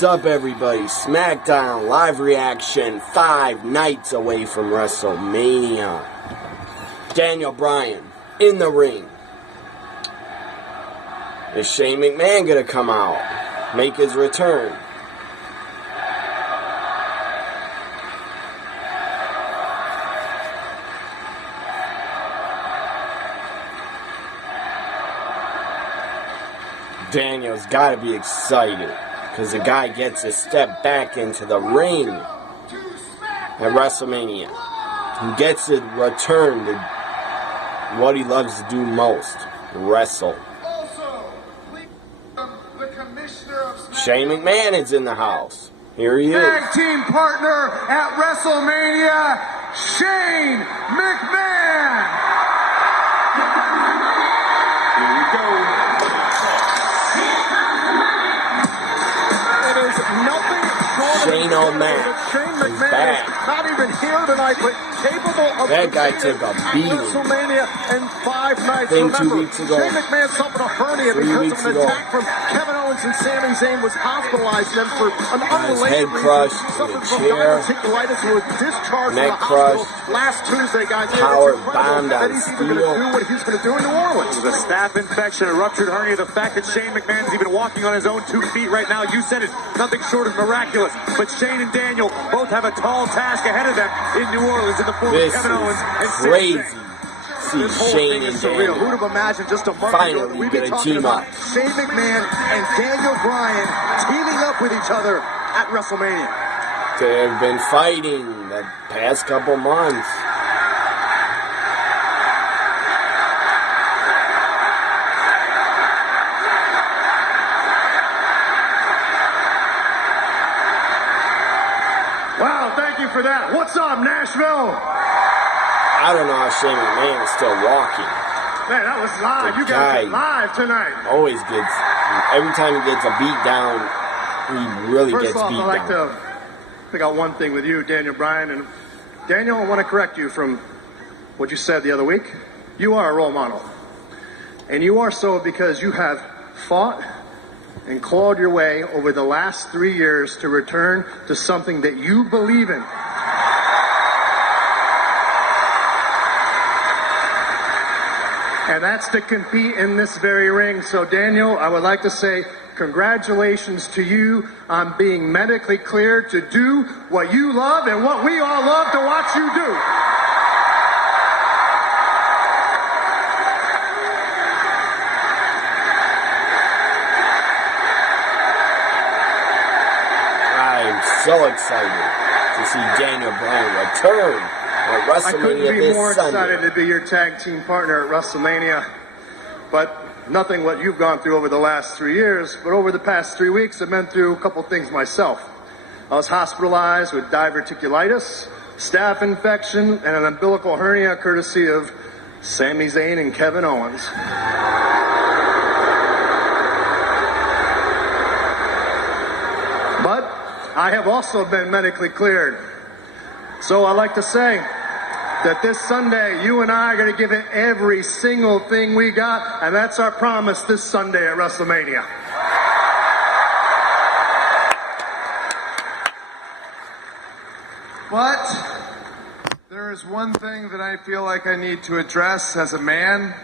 What's up, everybody? SmackDown live reaction 5 nights away from WrestleMania. Bryan in the ring. Is Shane McMahon gonna come out, make his return? Daniel's gotta be excited, because the guy gets to step back into the ring at WrestleMania. He gets to return to what he loves to do most, wrestle. Shane McMahon is in the house. Here he is. Tag team partner at WrestleMania, Shane McMahon. Here we go. It is nothing short Shane O'Mac Shane is McMahon back. is not even here tonight, but capable of that guy took a beating. WrestleMania in 5 nights. Thing 2 Remember, weeks ago. Shane McMahon suffered a hernia 3 because weeks of an ago. attack from Kevin Owens and Sami Zayn, was hospitalized, and for an His unrelated head reason, crushed he in suffered a from chair. diverticulitis and was discharged Neck from the hospital crushed. last Tuesday, guys. Power It's incredible bombed that on he's even going steel. to do what he's going to do in New Orleans. It was a staph infection, a ruptured hernia. The fact that Shane McMahon is even walking on his own 2 feet right now, you said it, nothing short of miraculous. But Shane and Daniel both have a tall task ahead of them in New Orleans in the form This of Kevin Owens and is Sami crazy. Zayn. See This whole Shane thing and is surreal. Who'd Daniel have imagined just a month ago finally that we'd be gonna talking team about up. Shane McMahon and Daniel Bryan teaming up with each other at WrestleMania. They've been fighting the past couple months. Wow, thank you for that. What's up, Nashville? I don't know how Shane McMahon is still walking. Man, that was live. You guys are live tonight. Always gets, every time he gets a beat down, he really First gets off, beat I'd like down. to pick out one thing with you, Daniel Bryan. And Daniel, I want to correct you from what you said the other week. You are a role model. And you are so because you have fought and clawed your way over the last 3 years to return to something that you believe in. And that's to compete in this very ring. So, Daniel, I would like to say congratulations to you on being medically cleared to do what you love and what we all love to watch you do. I'm so excited to see Daniel Bryan return at I couldn't WrestleMania be this more excited Sunday. to be your tag team partner at WrestleMania. But nothing what you've gone through over the last 3 years, but over the past 3 weeks, I've been through a couple things myself. I was hospitalized with diverticulitis, staph infection, and an umbilical hernia courtesy of Sami Zayn and Kevin Owens. But I have also been medically cleared. So I like to say that this Sunday, you and I are going to give it every single thing we got, and that's our promise this Sunday at WrestleMania. But there is one thing that I feel like I need to address as a man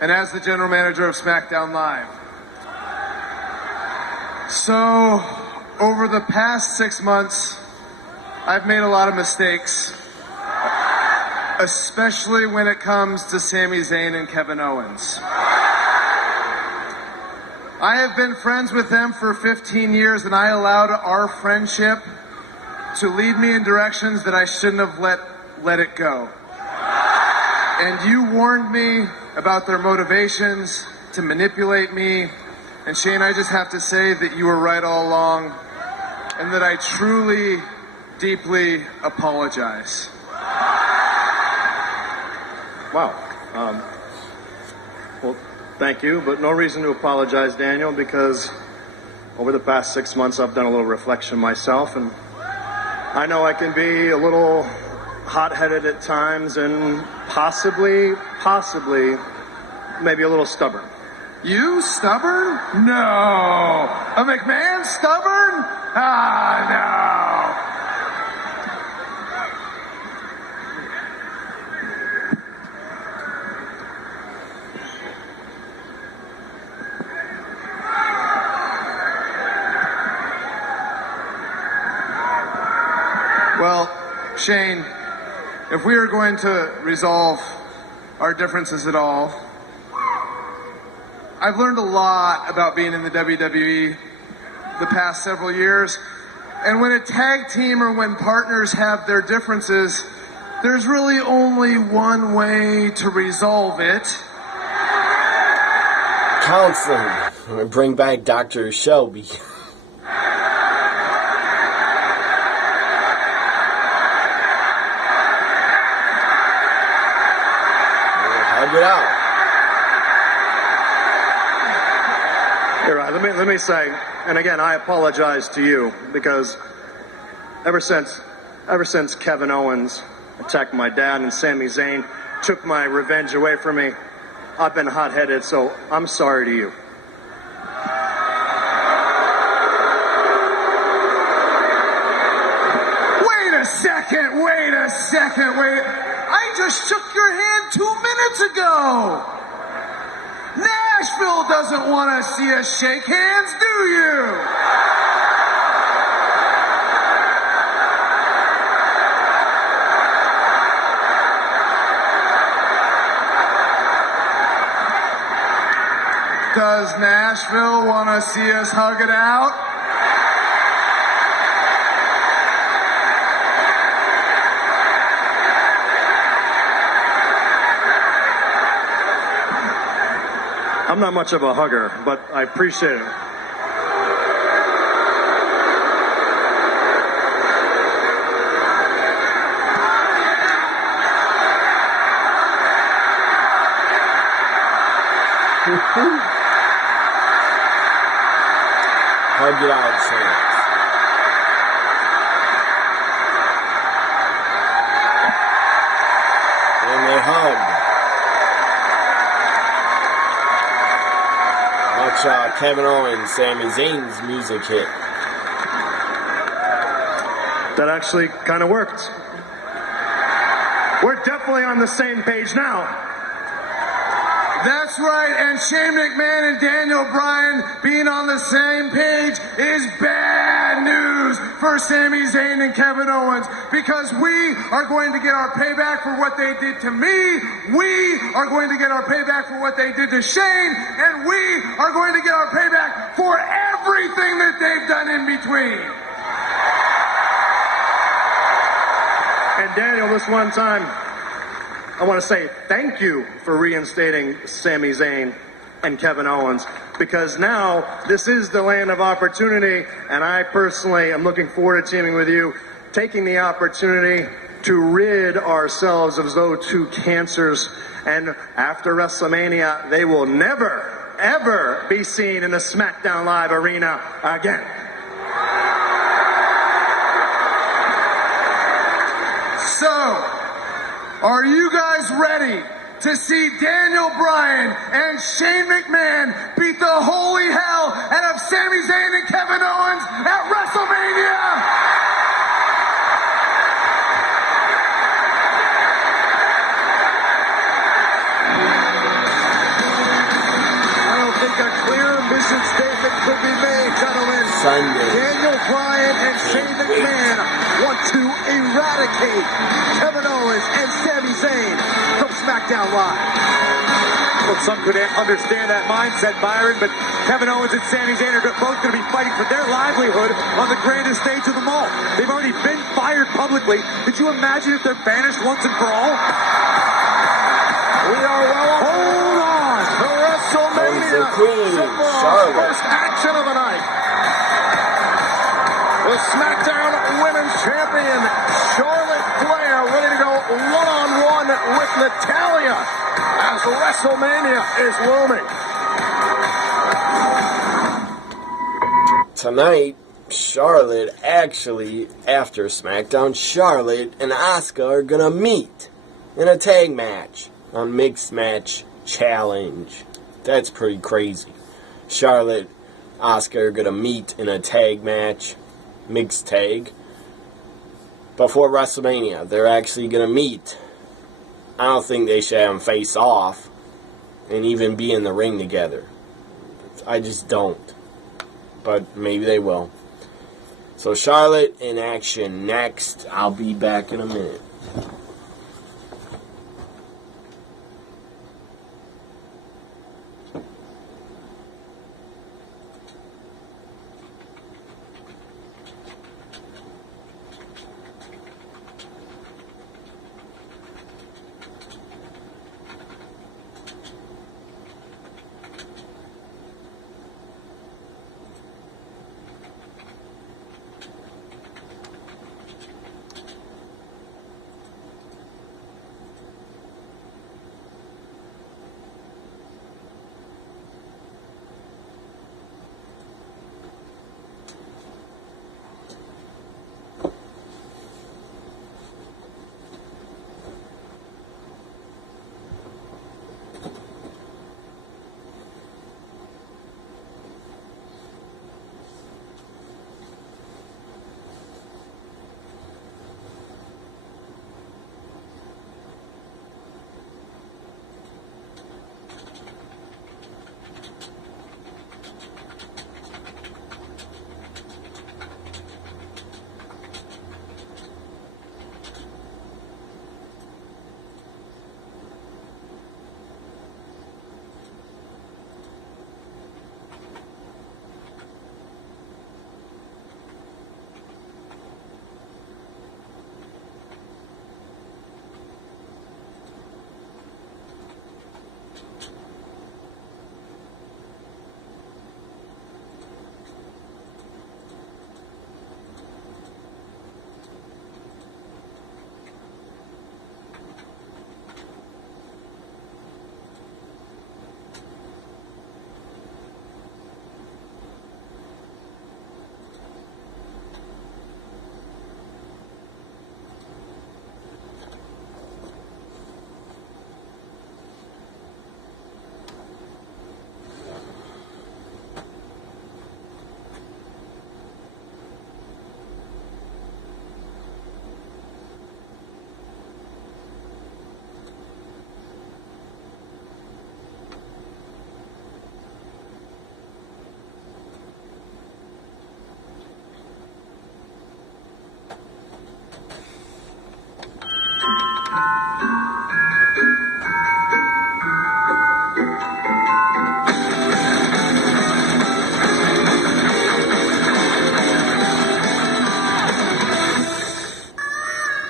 and as the general manager of SmackDown Live. So, over the past 6 months, I've made a lot of mistakes, especially when it comes to Sami Zayn and Kevin Owens. I have been friends with them for 15 years, and I allowed our friendship to lead me in directions that I shouldn't have let it go. And you warned me about their motivations to manipulate me. And Shane, I just have to say that you were right all along, and that I truly, deeply apologize. Wow. Well, thank you, but no reason to apologize, Daniel, because over the past 6 months I've done a little reflection myself, and I know I can be a little hot-headed at times and possibly, maybe a little stubborn. You stubborn? No. A McMahon stubborn? Ah, no. Well, Shane, if we are going to resolve our differences at all, I've learned a lot about being in the WWE the past several years. And when a tag team or when partners have their differences, there's really only one way to resolve it. Counseling. Bring back Dr. Shelby. Hug it out. You're right. Let me say, and again, I apologize to you because ever since Kevin Owens attacked my dad and Sami Zayn took my revenge away from me, I've been hot-headed, so I'm sorry to you. Wait a second. I just shook your hand 2 minutes ago. Nashville doesn't want to see us shake hands, do you? Does Nashville want to see us hug it out? I'm not much of a hugger, but I appreciate it. Hug it out, chance. And they hug. Watch Kevin Owens, Sami Zayn's music hit. That actually kind of worked. We're definitely on the same page now. That's right, and Shane McMahon and Daniel Bryan being on the same page is bad news for Sami Zayn and Kevin Owens, because we are going to get our payback for what they did to me, we are going to get our payback for what they did to Shane, and we are going to get our payback for everything that they've done in between. And Daniel, this one time, I want to say thank you for reinstating Sami Zayn and Kevin Owens, because now this is the land of opportunity, and I personally am looking forward to teaming with you, taking the opportunity to rid ourselves of those two cancers, and after WrestleMania, they will never, ever be seen in the SmackDown Live arena again. So, are you guys ready to see Daniel Bryan and Shane McMahon beat the holy hell out of Sami Zayn and Kevin Owens at WrestleMania? I don't think a clear mission statement could be made, gentlemen. Sunday. Daniel Bryan and Shane McMahon want to eradicate Kevin Owens and Sami Zayn from SmackDown Live. Well, some could understand that mindset, Byron, but Kevin Owens and Sami Zayn are both going to be fighting for their livelihood on the grandest stage of them all. They've already been fired publicly. Could you imagine if they're banished once and for all? We are well on. Hold on to WrestleMania. Charlotte. First action of the night. The SmackDown Women's Champion, Charlotte Flair, ready to go one-on-one with Natalya as WrestleMania is looming. Tonight, Charlotte, actually, after SmackDown, Charlotte and Asuka are gonna meet in a tag match on Mixed Match Challenge. That's pretty crazy. Charlotte, Asuka are going to meet in a tag match, mixed tag, before WrestleMania. They're actually going to meet. I don't think they should have them face off and even be in the ring together. I just don't. But maybe they will. So Charlotte in action next. I'll be back in a minute.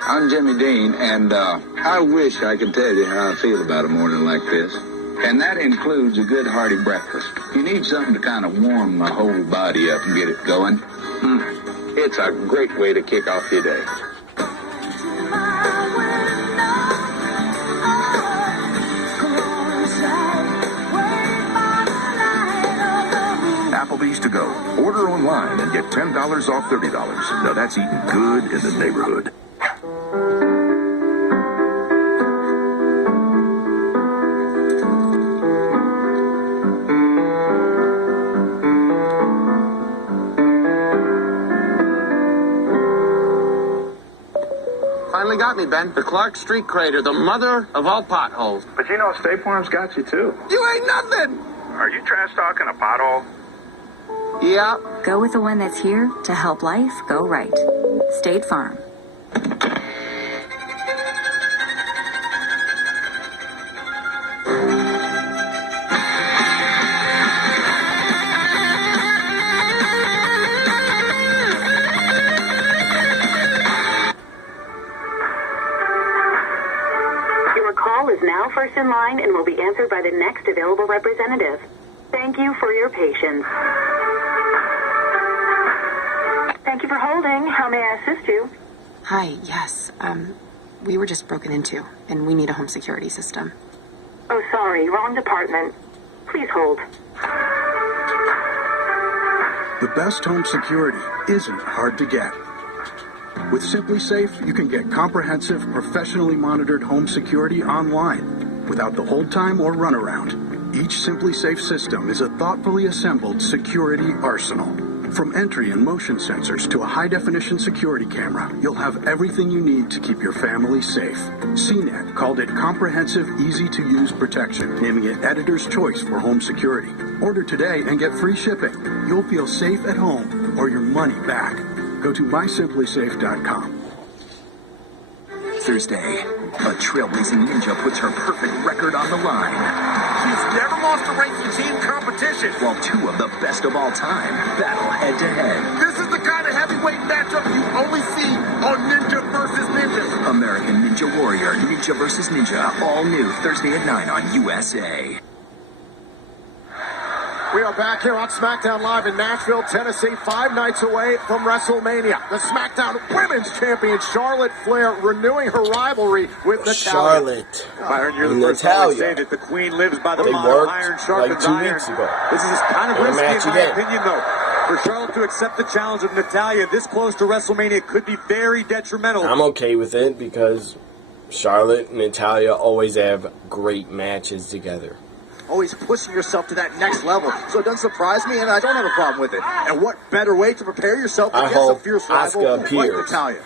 I'm Jimmy Dean, and I wish I could tell you how I feel about a morning like this. And that includes a good hearty breakfast. You need something to kind of warm the whole body up and get it going. It's a great way to kick off your day. Applebee's to go. Order online and get $10 off $30. Now that's eating good in the neighborhood. Finally got me, Ben. The Clark Street crater, the mother of all potholes. But you know State Farm's got you, too. You ain't nothing! Are you trash talking a pothole? Yeah. Go with the one that's here to help life go right. State Farm. Your call is now first in line and will be answered by the next available representative. Thank you for your patience. Thank you for holding. How may I assist you? Hi, yes. We were just broken into, and we need a home security system. Oh, sorry. Wrong department. Please hold. The best home security isn't hard to get. With Simply Safe, you can get comprehensive, professionally monitored home security online without the hold time or runaround. Each Simply Safe system is a thoughtfully assembled security arsenal. From entry and motion sensors to a high-definition security camera, you'll have everything you need to keep your family safe. CNET called it Comprehensive Easy-to-Use Protection, naming it Editor's Choice for home security. Order today and get free shipping. You'll feel safe at home or your money back. Go to mysimplysafe.com. Thursday, a trailblazing ninja puts her perfect record on the line. He's never lost a ranking team competition. While two of the best of all time battle head-to-head. This is the kind of heavyweight matchup you only see on Ninja vs. Ninja. American Ninja Warrior, Ninja vs. Ninja, all new Thursday at 9 on USA. We are back here on SmackDown Live in Nashville, Tennessee, 5 nights away from WrestleMania. The SmackDown Women's Champion Charlotte Flair renewing her rivalry with Natalya. Charlotte. Byron, you're the first Natalya. to say that the Queen lives by the They motto, worked iron like sharpens 2 iron. weeks ago. This is kind of In a risky match in my again. opinion, though. For Charlotte to accept the challenge of Natalya this close to WrestleMania could be very detrimental. I'm okay with it because Charlotte and Natalya always have great matches together. Always pushing yourself to that next level. So it doesn't surprise me, and I don't have a problem with it. And what better way to prepare yourself I against a hope fierce Asuka rival like appears. Natalya?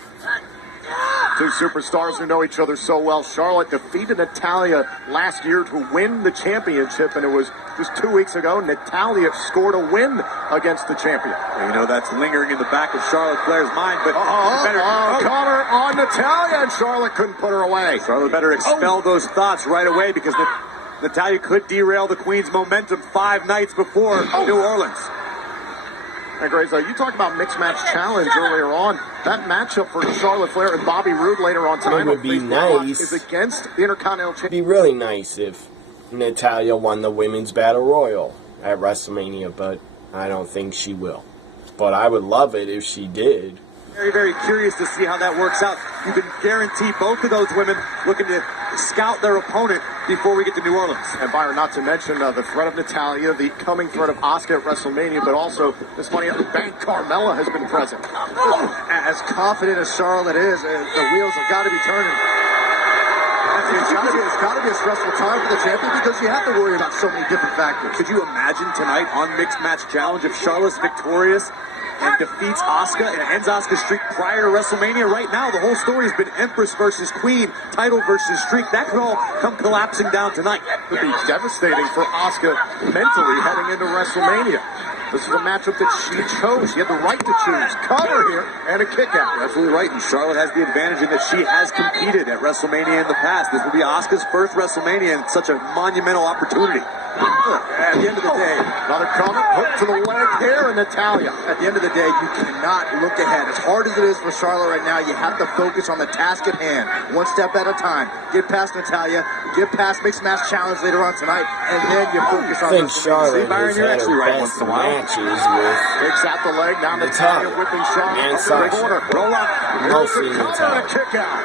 Two superstars who know each other so well. Charlotte defeated Natalya last year to win the championship, and it was just 2 weeks ago. Natalya scored a win against the champion. Well, you know, that's lingering in the back of Charlotte Flair's mind, but Connor on Natalya, and Charlotte couldn't put her away. Charlotte better expel those thoughts right away because Natalya could derail the Queen's momentum 5 nights before New Orleans. Hey, Grace, you talked about mixed match challenge earlier on. That matchup for Charlotte Flair and Bobby Roode later on tonight It would be on Facebook nice. is against the Intercontinental It'd Championship. be really nice if Natalya won the Women's Battle Royal at WrestleMania, but I don't think she will. But I would love it if she did. Very, very curious to see how that works out. You can guarantee both of those women looking to scout their opponent before we get to New Orleans. And Byron, not to mention the threat of Natalya, the coming threat of Asuka at WrestleMania, but also this money at the bank, Carmella has been present. As confident as Charlotte is, the wheels have got to be turning. It's got to be a stressful time for the champion because you have to worry about so many different factors. Could you imagine tonight on Mixed Match Challenge if Charlotte's victorious and defeats Asuka and ends Asuka's streak prior to WrestleMania? Right now, the whole story has been Empress versus Queen, title versus streak. That could all come collapsing down tonight. It would be devastating for Asuka mentally heading into WrestleMania. This is a matchup that she chose. She had the right to choose. Cover here and a kick out. You're absolutely right. And Charlotte has the advantage in that she has competed at WrestleMania in the past. This will be Asuka's first WrestleMania and such a monumental opportunity. At the end of the day, another cover, hook to the leg here, and Natalya. At the end of the day, you cannot look ahead. As hard as it is for Charlotte right now, you have to focus on the task at hand. One step at a time. Get past Natalya, get past Mixed Match Challenge later on tonight, and then you focus on I think Charlotte Byron, has you're had actually her right best once in a while. matches with Takes out the leg, now Natalya whipping Charlotte and up to the Sasha. corner. Roll up. Mostly Here's the cover Natalya. and a kick out.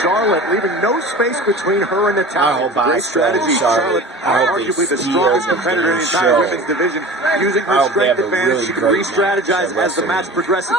Charlotte leaving no space between her and I Natalya. hope I Great strategy. Charlotte. I hope arguably they the steal strongest the competitor in the damn entire show. women's division. Using I her hope they strength have a advantage, really she can great re-strategize match as the at match WrestleMania. progresses.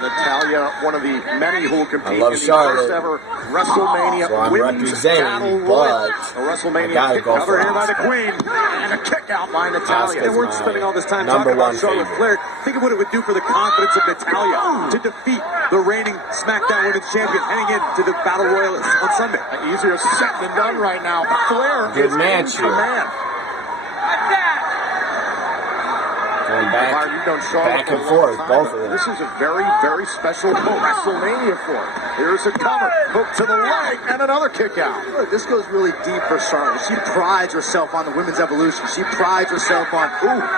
Natalya, one of the many who will compete I love in the Charlotte. first ever WrestleMania So I'm Women's representing, Battle Royal. but A WrestleMania I gotta kick go cover for here by the Asuka. Queen. And a kick out by Natalya. Asuka's And we're my spending all this time number talking about one Charlotte favorite. Flair. Think of what it would do for the confidence of Natalya to defeat the reigning SmackDown Women's Champion heading into the Battle Royal on Sunday. Easier said than done right now. Flair Good is match in here. command. Going Byron, you've known Charlotte back for a and long forth, time, both but of them. This is a very, very special WrestleMania for her. Here's a cover, hook to the leg, and another kick out. Look, this goes really deep for Charlotte. She prides herself on the women's evolution. She prides herself on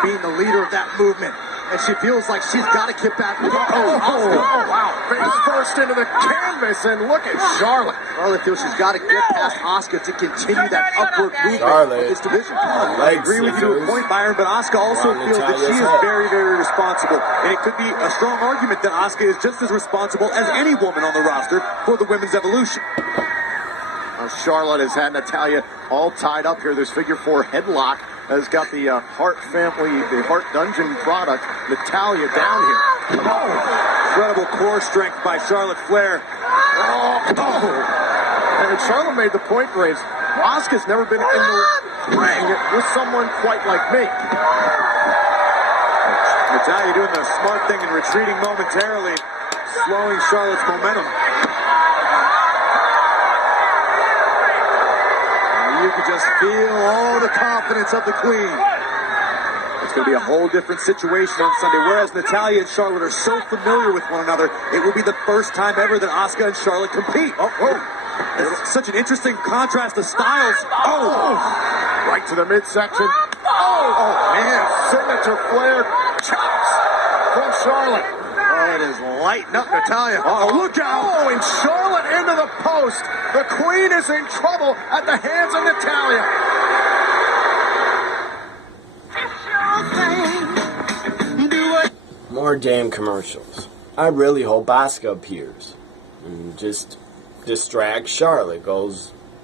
being the leader of that movement. And she feels like she's got to get back. Wow. Face first into the canvas, and look at Charlotte. Charlotte feels she's got to get past Asuka to continue that upward movement of this division. I agree with you to a point, Byron, but Asuka also feels that she is very, very responsible. And it could be a strong argument that Asuka is just as responsible as any woman on the roster for the women's evolution. Charlotte has had Natalya all tied up here. This figure 4 headlock has got the Hart family, the Hart Dungeon product. Natalya down here. Incredible core strength by Charlotte Flair. And Charlotte made the point, Graves. Asuka's never been in the ring with someone quite like me. Nattie doing the smart thing and retreating momentarily, slowing Charlotte's momentum. You can just feel all the confidence of the Queen. It's going to be a whole different situation on Sunday. Whereas Natalya and Charlotte are so familiar with one another, it will be the first time ever that Asuka and Charlotte compete. It's such an interesting contrast of styles. Right to the midsection. Oh, man. Signature Flair chops from Charlotte. It is lighting up Natalya. Look out. And Charlotte into the post. The Queen is in trouble at the hands of Natalya. More damn commercials. I really hope Asuka appears and just distracts Charlotte,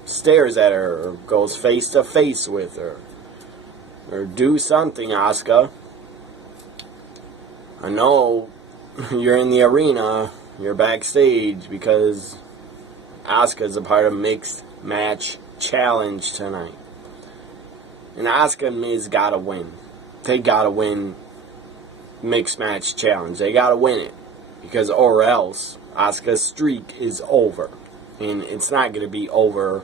stares at her, or goes face to face with her, or do something, Asuka. I know you're in the arena, you're backstage, because Asuka's a part of Mixed Match Challenge tonight. And Asuka and Miz gotta win. They gotta win Mixed Match Challenge. They gotta win it. Because or else Asuka's streak is over. And it's not gonna be over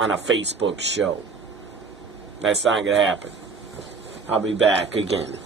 on a Facebook show. That's not gonna happen. I'll be back again.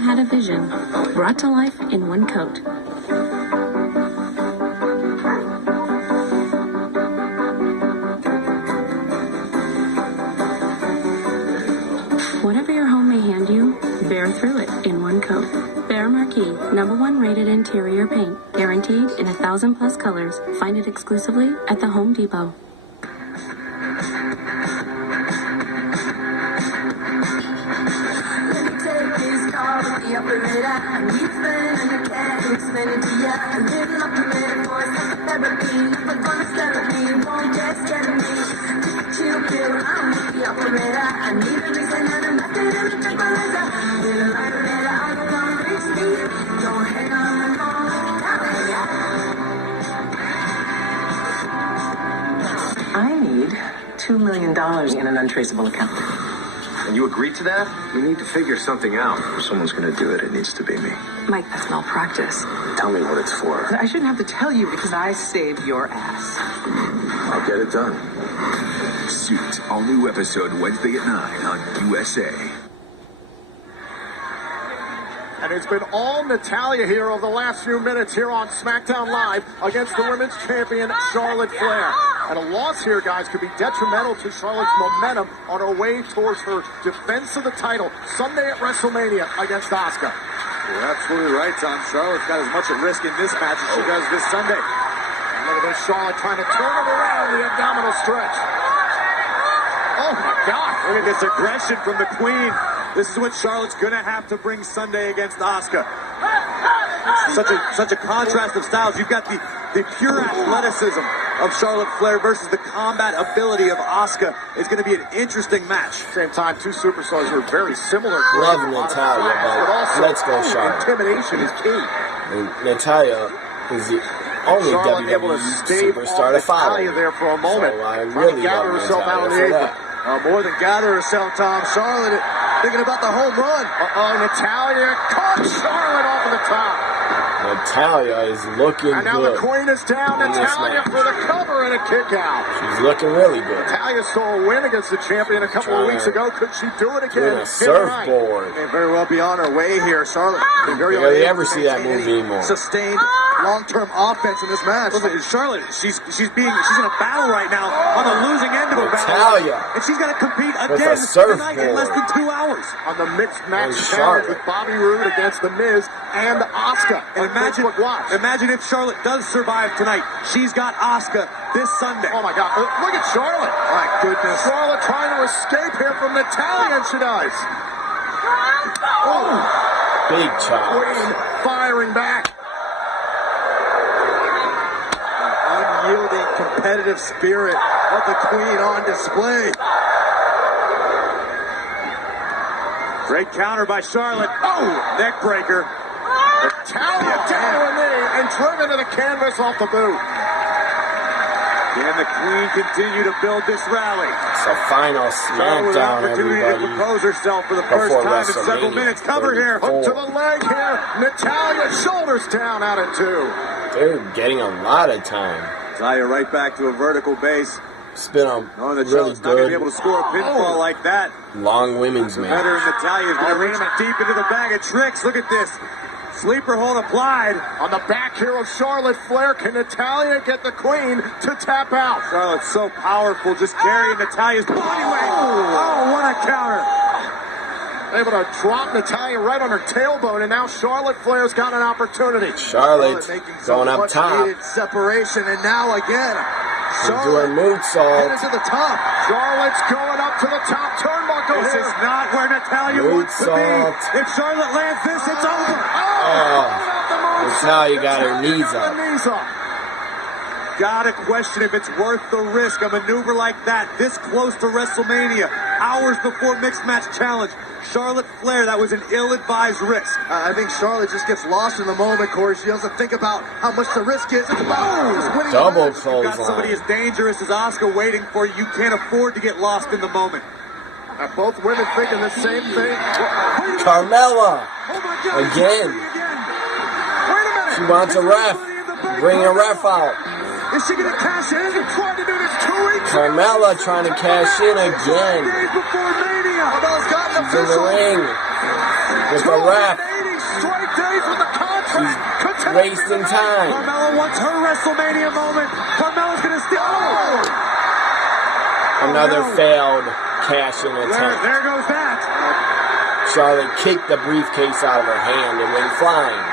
Had a vision, brought to life in one coat. Whatever your home may hand you, bear through it in one coat. Bear Marquee, #1 rated interior paint, guaranteed in 1,000+ colors. Find it exclusively at the Home Depot. I need $2 million in an untraceable account. And you agreed to that? We need to figure something out. If someone's going to do it, it needs to be me. Mike, that's malpractice. Tell me what it's for. I shouldn't have to tell you because I saved your ass. I'll get it done. Suits, all new episode Wednesday at 9 on USA. And it's been all Natalya here over the last few minutes here on SmackDown Live against the women's champion, Charlotte Flair. And a loss here, guys, could be detrimental to Charlotte's momentum on her way towards her defense of the title Sunday at WrestleMania against Asuka. You're absolutely right, Tom. Charlotte's got as much at risk in this match as she does this Sunday. And look at this, Charlotte trying to turn him around the abdominal stretch. Oh, my God. Look at this aggression from the Queen. This is what Charlotte's going to have to bring Sunday against Asuka. Such a contrast of styles. You've got the the pure athleticism of Charlotte Flair versus the combat ability of Asuka is going to be an interesting match. Same time, two superstars who are very similar. Love Natalya, but also let's go Charlotte. Intimidation is key. And Natalya is the only Charlotte able to WWE stave superstar to off follow. Natalya there for a moment. So I Trying really to gather love herself out of the Natalya for apron. that. More than gather herself, Tom. Charlotte thinking about the home run. Natalya caught Charlotte off of the top. Natalya is looking And now good. the queen is down. in this Natalya match. for the cover and a kick out. She's looking really good. Natalya stole a win against the champion a couple of weeks ago. Could she do it again? With a surfboard. May very well be on her way here. Charlotte. You barely ever see that movie anymore. Sustained long-term offense in this match. Listen, Charlotte, she's in a battle right now on the losing end of a battle. Natalya. And she's got to compete With again a surfboard. tonight in less than 2 hours. On the mixed match And challenge Charlotte. with Bobby Roode against The Miz and Asuka. And imagine if Charlotte does survive tonight. She's got Asuka this Sunday. Oh my God! Look at Charlotte! My goodness! Charlotte trying to escape here from Natalya, and she does. Oh! Big chop. Queen firing back. Unyielding competitive spirit of the Queen on display. Great counter by Charlotte. Oh, neck breaker. Natalya down to a knee and driven to the canvas off the boot. Can the Queen continue to build this rally? It's the final SmackDown, Opportunity everybody. to propose herself for the first Before time in several WrestleMania minutes. Cover here. Hook to the leg here. Natalya shoulders down out at 2. They're getting a lot of time. Natalya right back to a vertical base. It's been a Knowing that really Charlotte's not going to be good, able to score a pinfall like that. long women's The veteran match. Natalya is going to reach deep into the bag of tricks. Look at this. Sleeper hold applied. On the back here of Charlotte Flair, can Natalya get the Queen to tap out? Charlotte's so powerful, just carrying Natalya's body weight. Oh, what a counter. Able to drop Natalya right on her tailbone, and now Charlotte Flair's got an opportunity. Charlotte going up top. Needed separation, and now again, She's doing headed moonsault. to the top. Charlotte's going up to the top turnbuckle This here. is not where Natalya wants to Moonsault. be. If Charlotte lands this, it's over. Natalya got her knees up. Knees up. Gotta question if it's worth the risk. A maneuver like that, this close to WrestleMania, hours before Mixed Match Challenge. Charlotte Flair, that was an ill-advised risk. I think Charlotte just gets lost in the moment, Corey. She doesn't think about how much the risk is. It's about just winning. Double You've got somebody as clothesline. dangerous as Asuka waiting for you. You can't afford to get lost in the moment. Both women thinking the same thing. Carmella. Oh my God! Again. Wait a minute! She wants a ref. Bring a ref out. Is she going to cash in? Tried to do this 2 weeks ago. Carmella trying to cash in again. Days before Mania. Carmella's got an She's in the official. ring with the ref. 80 straight days with the contract. She's wasting time. Carmella wants her WrestleMania moment. Carmella's going to steal. Another failed cash-in attempt. There goes that. Charlotte kicked the briefcase out of her hand and went flying.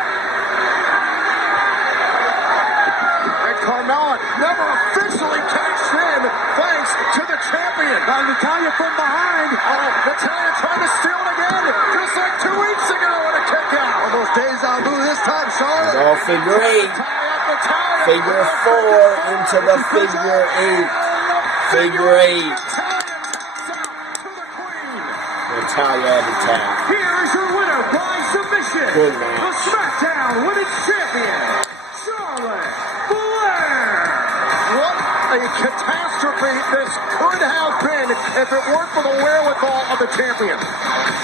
And Carmella never officially cashed in thanks to the champion. Natalya from behind. Natalya trying to steal it again, just like 2 weeks ago with a kick out. Almost deja vu this time, Charlotte. All figure eight. Figure 4 into the figure 8. Figure 8. Natalya had the tap. Here is your winner by submission. Good match. The SmackDown Women's Champion, Charlotte Flair. What a catastrophe this could have been if it weren't for the wherewithal of the champion.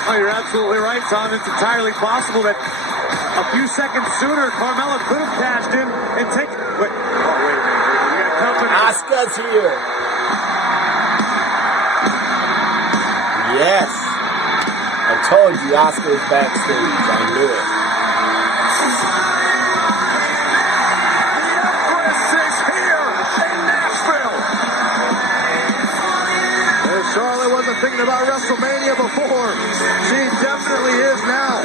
Oh, you're absolutely right, Tom. It's entirely possible that a few seconds sooner, Carmella could have cashed in and taken. Wait a minute. We got company. Asuka's here. Yes. I told you Asuka's backstage. I knew it. Charlotte wasn't thinking about WrestleMania before. She definitely is now.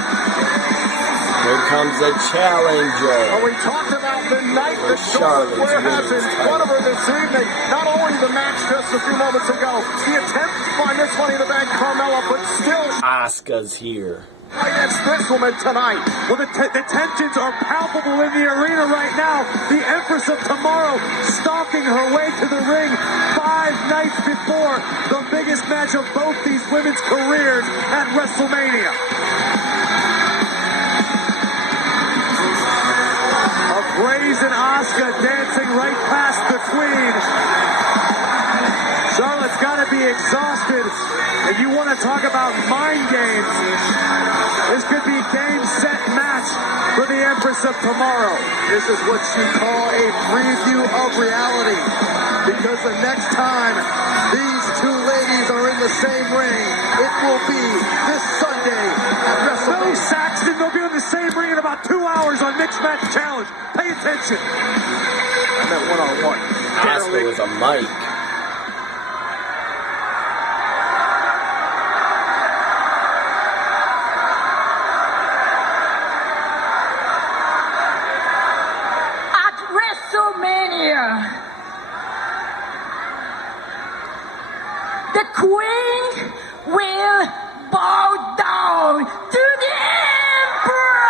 Here comes the challenger. Well, we talked about the night that Charlotte Flair has in wins front of her this evening. Not only the match just a few moments ago, the attempt to find this Money in the Bank Carmella, but still Asuka's here. And Sprinkelman tonight. Well, the tensions are palpable in the arena right now. The Empress of Tomorrow stalking her way to the ring 5 nights before the biggest match of both these women's careers at WrestleMania. A brazen Asuka dancing right past the Queen. Charlotte's got to be exhausted. And you want to talk about mind games. This could be game, set, match for the Empress of Tomorrow. This is what you call a preview of reality. Because the next time these two ladies are in the same ring, it will be this Sunday at WrestleMania. No, Saxton, they'll be in the same ring in about 2 hours on Mixed Match Challenge. Pay attention. I meant one-on-one. Asuka with a mic. The Queen will bow down to the Emperor!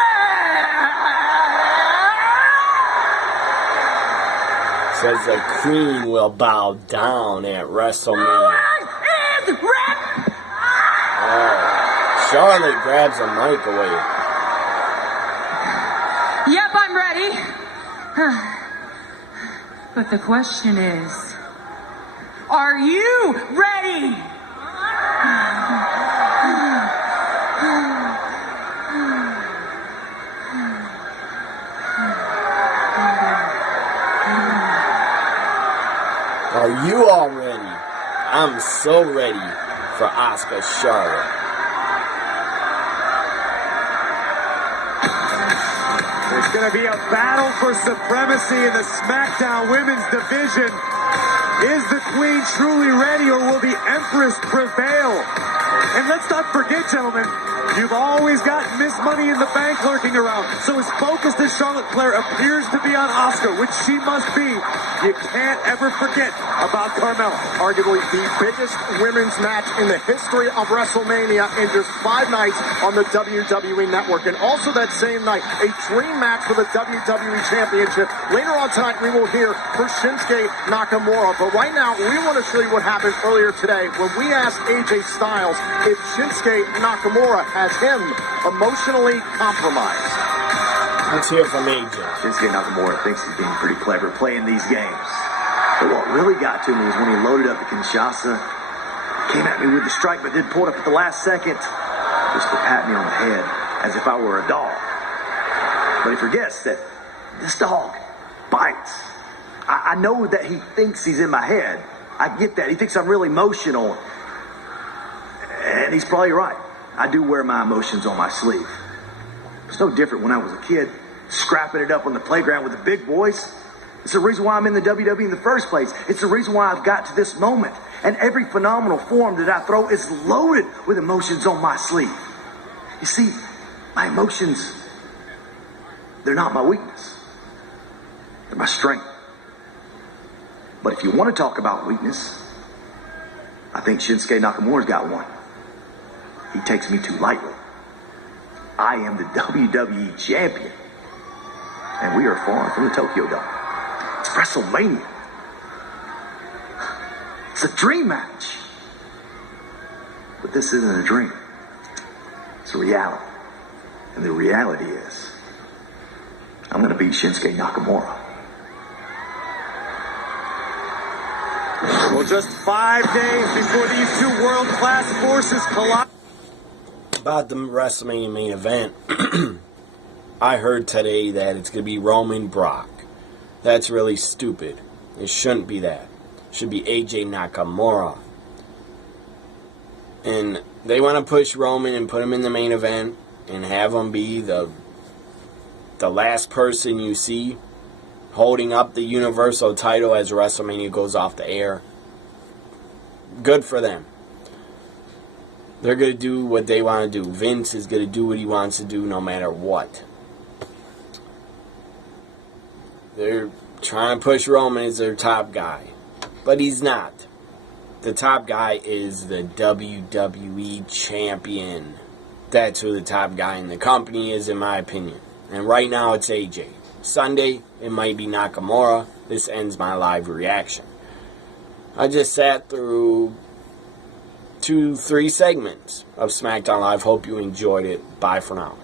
Says the Queen will bow down at WrestleMania. Oh, Charlotte grabs a mic away. Yep, I'm ready. But the question is, are you ready? Are you all ready? I'm so ready for Asuka Charlotte. There's going to be a battle for supremacy in the SmackDown Women's Division. Is the Queen truly ready, or will the Empress prevail? And let's not forget, gentlemen, you've always got Miss Money in the Bank lurking around. So as focused as Charlotte Flair appears to be on Asuka, which she must be, you can't ever forget about Carmella. Arguably the biggest women's match in the history of WrestleMania in just 5 nights on the WWE Network. And also that same night, a dream match for the WWE Championship. Later on tonight, we will hear for Shinsuke Nakamura. But right now, we want to show you what happened earlier today when we asked AJ Styles if Shinsuke Nakamura has him emotionally compromised. Let's hear from AJ. Shinsuke Nakamura thinks he's being pretty clever playing these games. But what really got to me is when he loaded up the Kinshasa, came at me with the strike, but did pull it up at the last second just to pat me on the head as if I were a dog. But he forgets that this dog bites. I know that he thinks he's in my head. I get that. He thinks I'm really emotional. And he's probably right. I do wear my emotions on my sleeve. It's no different when I was a kid, scrapping it up on the playground with the big boys. It's the reason why I'm in the WWE in the first place. It's the reason why I've got to this moment. And every phenomenal form that I throw is loaded with emotions on my sleeve. You see, my emotions, they're not my weakness. They're my strength. But if you want to talk about weakness, I think Shinsuke Nakamura's got one. He takes me too lightly. I am the WWE champion. And we are far from the Tokyo Dome. It's WrestleMania. It's a dream match. But this isn't a dream. It's a reality. And the reality is, I'm going to beat Shinsuke Nakamura. Well, just 5 days before these two world-class forces collide. About the WrestleMania main event, I heard today that it's going to be Roman Brock. That's really stupid. It shouldn't be that. It should be AJ Nakamura. And they want to push Roman and put him in the main event and have him be the last person you see holding up the Universal title as WrestleMania goes off the air. Good for them. They're going to do what they want to do. Vince is going to do what he wants to do no matter what. They're trying to push Roman as their top guy. But he's not. The top guy is the WWE champion. that's who the top guy in the company is, in my opinion. And right now it's AJ. Sunday, it might be Nakamura. This ends my live reaction. I just sat through 2-3 segments of SmackDown Live. Hope you enjoyed it. Bye for now.